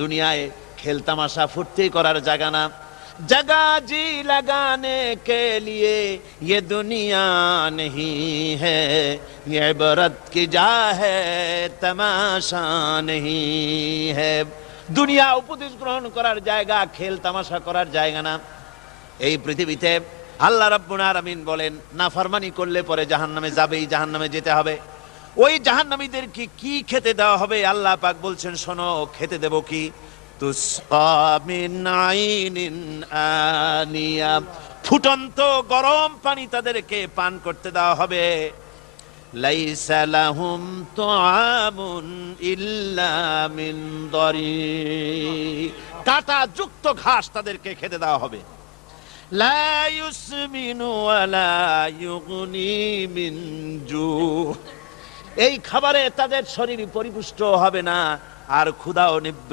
দুনিয়ায় খেলতামাশা ফুর্তি করার জায়গা না। जगह जी लगाने के लिए ये दुनिया नहीं है, ये इबरत की जा है तमाशा नहीं है। দুনিয়া উপদেশ গ্রহণ করার জায়গা, খেল তামাশা করার জায়গা না। এই পৃথিবীতে আল্লাহ রাব্বুল আলামিন বলেন, নাফরমানি করলে পরে জাহান্নামে যাবেই, জাহান্নামে যেতে হবে। ওই জাহান্নামীদেরকে কি খেতে দেওয়া হবে? আল্লাহ পাক বলছেন, শোনো, খেতে দেব কি? তুসকা মিন আইনিন আনিয়া, ফুটন্ত গরম পানি তাদেরকে পান করতে দেওয়া হবে। লাইসা লাহুম তুআমুন ইল্লা মিন দারি, কাঁটা যুক্ত ঘাস তাদেরকে খেতে দেওয়া হবে। লা ইউসমিনু ওয়ালা ইউগনি মিন জু, এই খাবারে তাদের শরীর পরিপুষ্ট হবে না, আর ক্ষুধাও নিবৃত্ত